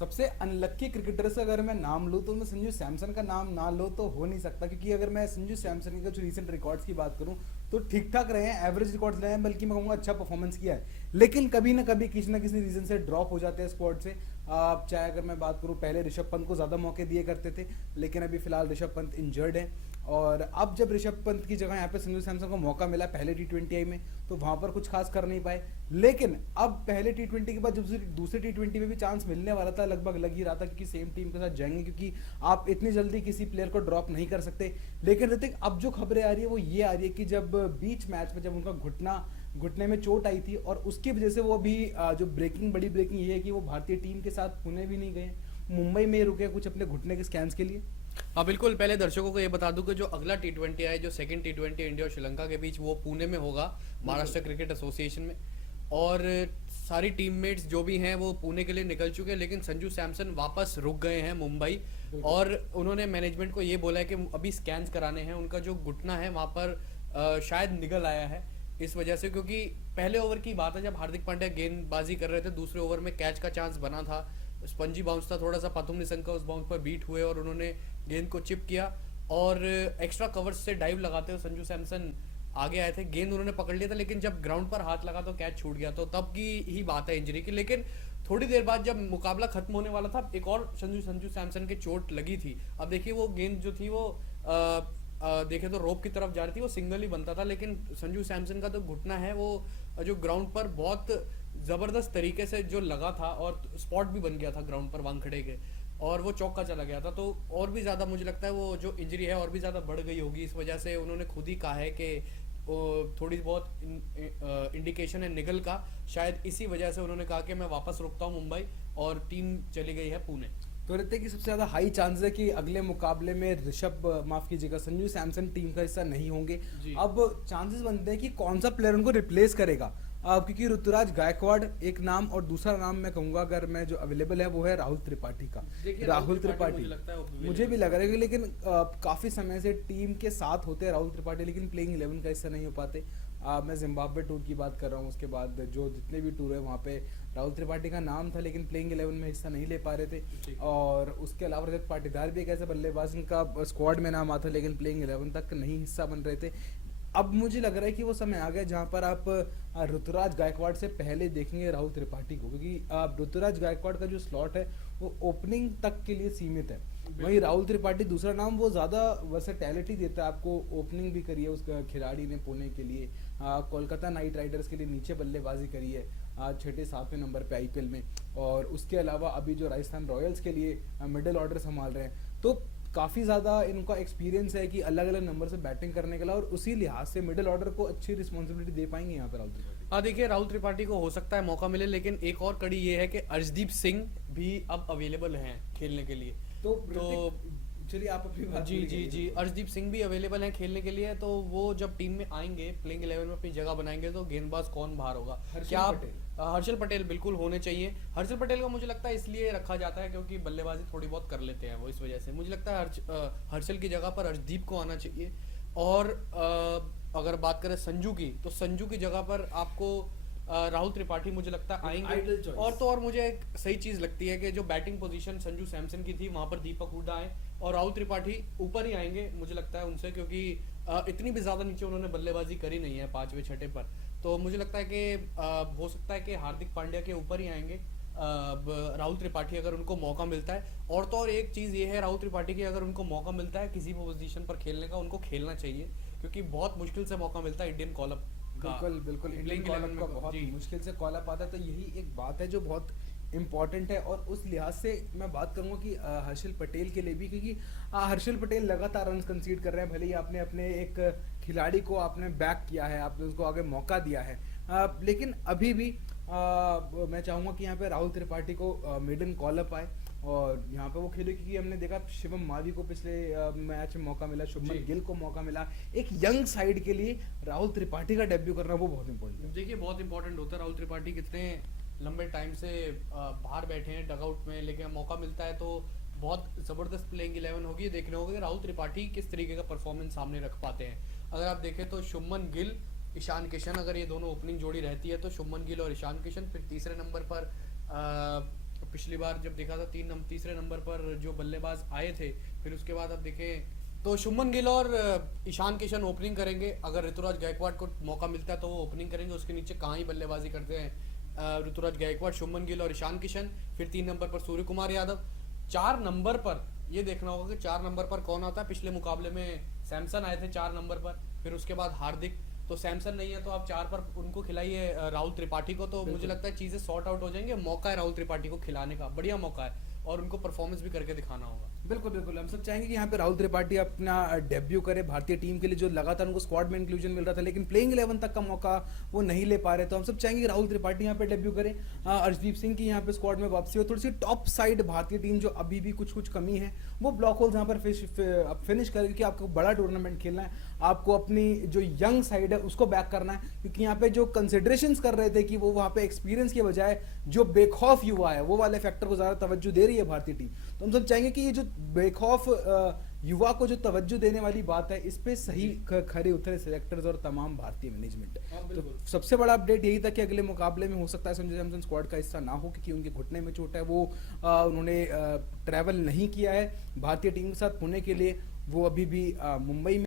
सबसे unlucky cricketer से अगर मैं नाम लूँ तो मैं संजू सैमसन का नाम ना लो तो हो नहीं सकता, क्योंकि अगर मैं संजू सैमसन के जो रिसेंट रिकॉर्ड्स की बात करूँ तो ठीक ठाक रहे हैं, एवरेज रिकॉर्ड्स रहे हैं, बल्कि मैं कहूँगा अच्छा परफॉर्मेंस किया है। लेकिन कभी ना कभी किसी ना किसी रीजन से ड्रॉप हो जाते हैं स्क्वाड से। आप चाहे अगर मैं बात करूँ, पहले ऋषभ पंत को ज़्यादा मौके दिए करते थे, लेकिन अभी फिलहाल ऋषभ पंत इंजर्ड है। और अब जब ऋषभ पंत की जगह यहाँ पे संजू सैमसन को मौका मिला पहले T20 में, तो वहां पर कुछ खास कर नहीं पाए। लेकिन अब पहले T20 के बाद जब दूसरे T20 में भी चांस मिलने वाला था, लगभग लग ही रहा था क्योंकि सेम टीम के साथ जाएंगे, क्योंकि आप इतनी जल्दी किसी प्लेयर को ड्रॉप नहीं कर सकते। लेकिन ऋतिक, अब जो खबरें आ रही है वो ये आ रही है कि जब बीच मैच में जब उनका घुटने में चोट आई थी, और उसकी वजह से वो अभी जो बड़ी ब्रेकिंग ये है कि वो भारतीय टीम के साथ पुणे भी नहीं गए, मुंबई में रुके कुछ अपने घुटने के स्कैन्स के लिए। हाँ बिल्कुल, पहले दर्शकों को ये बता दूं कि जो अगला T20 है, जो सेकंड T20 इंडिया और श्रीलंका के बीच, वो पुणे में होगा, महाराष्ट्र क्रिकेट एसोसिएशन में। और सारी टीममेट्स जो भी हैं वो पुणे के लिए निकल चुके हैं, लेकिन संजू सैमसन वापस रुक गए हैं मुंबई। और उन्होंने मैनेजमेंट को ये बोला है कि अभी स्कैन्स कराने हैं, उनका जो घुटना है वहाँ पर शायद निगल आया है इस वजह से। क्योंकि पहले ओवर की बात है जब हार्दिक पांड्या गेंदबाजी कर रहे थे, दूसरे ओवर में कैच का चांस बना था, स्पंजी बाउंस था, थोड़ा सा पथुम निशंका उस बाउंस पर बीट हुए और उन्होंने गेंद को चिप किया, और एक्स्ट्रा कवर्स से डाइव लगाते हुए संजू सैमसन आगे आए थे, गेंद उन्होंने पकड़ लिया था, लेकिन जब ग्राउंड पर हाथ लगा तो कैच छूट गया। तो तब की ही बात है इंजरी की। लेकिन थोड़ी देर बाद जब मुकाबला खत्म होने वाला था, एक और संजू सैमसन के चोट लगी थी। अब देखिए वो गेंद जो थी वो देखे तो रोप की तरफ जा रही थी, वो सिंगल ही बनता था, लेकिन संजू सैमसन का तो घुटना है वो जो ग्राउंड पर बहुत जबरदस्त तरीके से जो लगा था, और स्पॉट भी बन गया था ग्राउंड पर वानखेड़े के, और वो चौका चला गया था। तो और भी ज़्यादा मुझे लगता है वो जो इंजरी है और भी ज़्यादा बढ़ गई होगी। इस वजह से उन्होंने खुद ही कहा है कि वो थोड़ी बहुत इंडिकेशन है निगल का, शायद इसी वजह से उन्होंने कहा कि मैं वापस रुकता हूँ मुंबई, और टीम चली गई है पुणे। तो रहते हैं कि सबसे ज्यादा हाई चांस है कि अगले मुकाबले में माफ कीजिएगा, संजू सैमसन टीम का हिस्सा नहीं होंगे। जी। अब चांसेस बनते हैं कि कौन सा प्लेयर उनको रिप्लेस करेगा। क्योंकि ऋतुराज गायकवाड़ एक नाम, और दूसरा नाम मैं कहूंगा अगर मैं जो अवेलेबल है वो है राहुल त्रिपाठी का। देखिए राहुल त्रिपाठी मुझे लगता है मुझे भी लग रहा है कि, लेकिन काफी समय से टीम के साथ होते हैं राहुल त्रिपाठी, लेकिन प्लेइंग 11 का हिस्सा नहीं हो पाते। मैं जिम्बाब्वे टूर की बात कर रहा हूँ, उसके बाद जो जितने भी टूर है वहाँ पे राहुल त्रिपाठी का नाम था, लेकिन प्लेइंग 11 में हिस्सा नहीं ले पा रहे थे। और उसके अलावा रजत पाटीदार भी एक ऐसे बल्लेबाज जिनका स्क्वाड में नाम आता, लेकिन प्लेइंग 11 तक नहीं हिस्सा बन रहे थे। अब मुझे लग रहा है कि वो समय आ गया जहां पर आप ऋतुराज गायकवाड़ से पहले देखेंगे राहुल त्रिपाठी को, क्योंकि ऋतुराज गायकवाड़ का जो स्लॉट है वो ओपनिंग तक के लिए सीमित है। वहीं राहुल त्रिपाठी दूसरा नाम, वो ज्यादा वर्सेटैलिटी देता है आपको, ओपनिंग भी करी है उस खिलाड़ी ने पुणे के लिए, कोलकाता नाइट राइडर्स के लिए नीचे बल्लेबाजी करी है 6-7वें नंबर पे IPL में, और उसके अलावा अभी जो राजस्थान रॉयल्स के लिए मिडिल ऑर्डर संभाल रहे हैं। तो काफ़ी ज़्यादा इनका एक्सपीरियंस है कि अलग अलग नंबर से बैटिंग करने के लिए, और उसी लिहाज से मिडिल ऑर्डर को अच्छी रिस्पॉन्सिबिलिटी दे पाएंगे यहाँ पर राहुल त्रिपाठी। हाँ देखिए, राहुल त्रिपाठी को हो सकता है मौका मिले, लेकिन एक और कड़ी ये है कि अर्शदीप सिंह भी अब अवेलेबल हैं खेलने के लिए। तो चलिए आप अपनी बात जी पूरी जी करिए। जी, अर्शदीप सिंह भी अवेलेबल हैं खेलने के लिए। तो वो जब टीम में आएंगे, प्लेइंग 11 में अपनी जगह बनाएंगे, तो गेंदबाज कौन बाहर होगा? क्या आप हर्षल पटेल बिल्कुल होने चाहिए। हर्षल पटेल को मुझे लगता है इसलिए रखा जाता है क्योंकि बल्लेबाजी थोड़ी बहुत कर लेते हैं वो, इस वजह से मुझे लगता है हर्षल की जगह पर अर्शदीप को आना चाहिए। और अगर बात करें संजू की, तो संजू की जगह पर आपको राहुल त्रिपाठी मुझे लगता है आएंगे। और तो और मुझे एक सही चीज लगती है कि जो बैटिंग पोजीशन संजू सैमसन की थी वहां पर दीपक हुड्डा आए, और राहुल त्रिपाठी ऊपर ही आएंगे मुझे लगता है उनसे, क्योंकि इतनी भी ज्यादा नीचे उन्होंने बल्लेबाजी करी नहीं है 5वें 6ठे पर। तो मुझे लगता है कि हो सकता है कि हार्दिक पांड्या के ऊपर ही आएंगे राहुल त्रिपाठी, अगर उनको मौका मिलता है। और तो और एक चीज ये है राहुल त्रिपाठी की, अगर उनको मौका मिलता है किसी भी पोजीशन पर खेलने का, उनको खेलना चाहिए, क्योंकि बहुत मुश्किल से मौका मिलता है इंडियन कॉल अप का। बिल्कुल इंडियन कॉल अप का बहुत मुश्किल से कॉल अप आता है। तो यही एक बात है जो बहुत इम्पॉर्टेंट है, और उस लिहाज से मैं बात करूंगा कि हर्षल पटेल के लिए भी, क्योंकि हर्षल पटेल लगातार रन कंसीड कर रहे हैं। भले ही आपने अपने एक खिलाड़ी को आपने बैक किया है, आपने उसको आगे मौका दिया है, लेकिन अभी भी मैं चाहूंगा कि यहाँ पे राहुल त्रिपाठी को मेडन कॉल अप आए और यहाँ पे वो खेले, क्योंकि हमने देखा शिवम मावी को पिछले मैच में मौका मिला, शुभमन गिल को मौका मिला। एक यंग साइड के लिए राहुल त्रिपाठी का डेब्यू करना वो बहुत इंपॉर्टेंट है। देखिए बहुत इंपॉर्टेंट होता है। राहुल त्रिपाठी कितने लंबे टाइम से बाहर बैठे हैं डगआउट में, लेकिन मौका मिलता है तो बहुत ज़बरदस्त प्लेइंग 11 होगी। देखने होगा कि राहुल त्रिपाठी किस तरीके का परफॉर्मेंस सामने रख पाते हैं। अगर आप देखें तो शुभमन गिल, ईशान किशन, अगर ये दोनों ओपनिंग जोड़ी रहती है तो शुभमन गिल और ईशान किशन, फिर तीसरे नंबर पर पिछली बार जब देखा था तीसरे नंबर पर जो बल्लेबाज आए थे, फिर उसके बाद अब देखें तो शुभमन गिल और ईशान किशन ओपनिंग करेंगे। अगर ऋतुराज गायकवाड़ को मौका मिलता है तो वो ओपनिंग करेंगे, उसके नीचे कहाँ ही बल्लेबाजी करते हैं ऋतुराज गायकवाड़, शुभमन गिल और ईशान किशन। फिर 3 नंबर पर सूर्य कुमार यादव। 4 नंबर पर ये देखना होगा कि 4 नंबर पर कौन आता है। पिछले मुकाबले में सैमसन आए थे 4 नंबर पर, फिर उसके बाद हार्दिक। तो सैमसन नहीं है तो आप 4 पर उनको खिलाइए राहुल त्रिपाठी को, तो मुझे लगता है चीजें सॉर्ट आउट हो जाएंगे। मौका है राहुल त्रिपाठी को खिलाने का, बढ़िया मौका है, और उनको परफॉर्मेंस भी करके दिखाना होगा। बिल्कुल बिल्कुल, हम सब चाहेंगे कि यहाँ पे राहुल त्रिपाठी अपना डेब्यू करे भारतीय टीम के लिए, जो लगातार उनको स्क्वाड में इंक्लूजन मिल रहा था लेकिन प्लेइंग 11 तक का मौका वो नहीं ले पा रहे। तो हम सब चाहेंगे कि राहुल त्रिपाठी यहाँ पे डेब्यू करें, अर्शदीप सिंह की यहाँ पे स्क्वाड में वापसी हो, थोड़ी सी टॉप साइड भारतीय टीम जो अभी भी कुछ कमी है वो ब्लॉक होल्स यहाँ पर फिनिश करे, क्योंकि आपको बड़ा टूर्नामेंट खेलना है, आपको अपनी जो यंग साइड है उसको बैक करना है। क्योंकि यहाँ पे जो कंसिडरेशंस कर रहे थे कि वो वहाँ पे एक्सपीरियंस के बजाय जो बेखौफ युवा है वो वाले फैक्टर को ज़्यादा तवज्जो दे रही है भारतीय टीम। तो हम सब चाहेंगे कि ये जो बेखौफ युवा को जो तवज्जो देने वाली बात है, इस पे सही खरे उतरे सिलेक्टर्स और तमाम भारतीय मैनेजमेंट। तो सबसे बड़ा अपडेट यही था कि अगले मुकाबले में हो सकता है संजू सैमसन स्क्वाड का हिस्सा ना हो, क्योंकि उनके घुटने में चोट है, वो उन्होंने ट्रैवल नहीं किया है भारतीय टीम के साथ होने के लिए, वो अभी भी मुंबई में